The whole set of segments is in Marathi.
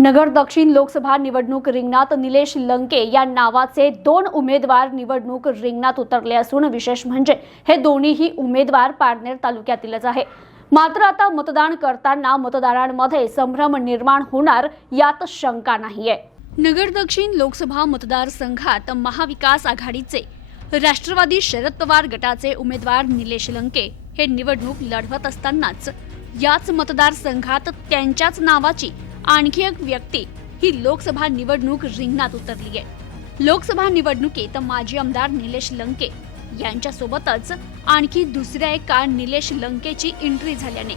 नगर दक्षिण लोकसभा निवडणूक रिंगणात निलेश लंके या नावाचे दोन उमेदवार निवडणूक रिंगणात उतरले असून विशेष म्हणजे हे दोन्हीही उमेदवार पारनेर तालुक्यातीलच आहे. मात्र आता मतदान करताना मतदारांमध्ये संभ्रम निर्माण होणार यात शंका नाहीये. नगर दक्षिण लोकसभा मतदारसंघात महाविकास आघाडीचे राष्ट्रवादी शरद पवार गटाचे उमेदवार निलेश लंके हे निवडणूक लढवत असतानाच याच मतदारसंघात त्यांच्याच नावाची आणखी एक व्यक्ती ही लोकसभा निवडणूक रिंगणात उतरली आहे. लोकसभा निवडणुकीत माजी आमदार निलेश लंके यांच्यासोबतच आणखी दुसऱ्या एका निलेश लंकेची एंट्री झाल्याने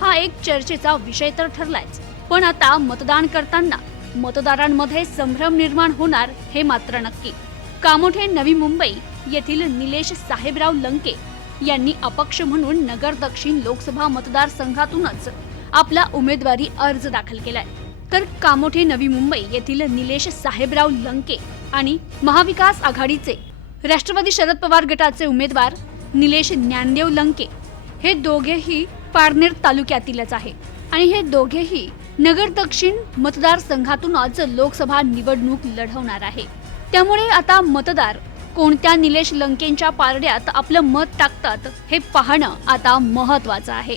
हा एक चर्चेचा विषय तर ठरलायच पण आता मतदान करताना मतदारांमध्ये संभ्रम निर्माण होणार हे मात्र नक्की. कामोठे नवी मुंबई येथील निलेश साहेबराव लंके यांनी अपक्ष म्हणून नगर दक्षिण लोकसभा मतदारसंघातूनच आपला उमेदवारी अर्ज दाखल केलाय. तर कामोठे नवी मुंबई येथील निलेश साहेबराव लंके आणि महाविकास आघाडीचे राष्ट्रवादी शरद पवार गटाचे उमेदवार निलेश ज्ञानदेव लंके हे दोघेही पारनेर तालुक्यातीलच आहे. आणि हे दोघेही नगर दक्षिण मतदारसंघातूनच लोकसभा निवडणूक लढवणार आहे. त्यामुळे आता मतदार कोणत्या निलेश लंकेंच्या पारड्यात आपलं मत टाकतात हे पाहणं आता महत्वाचं आहे.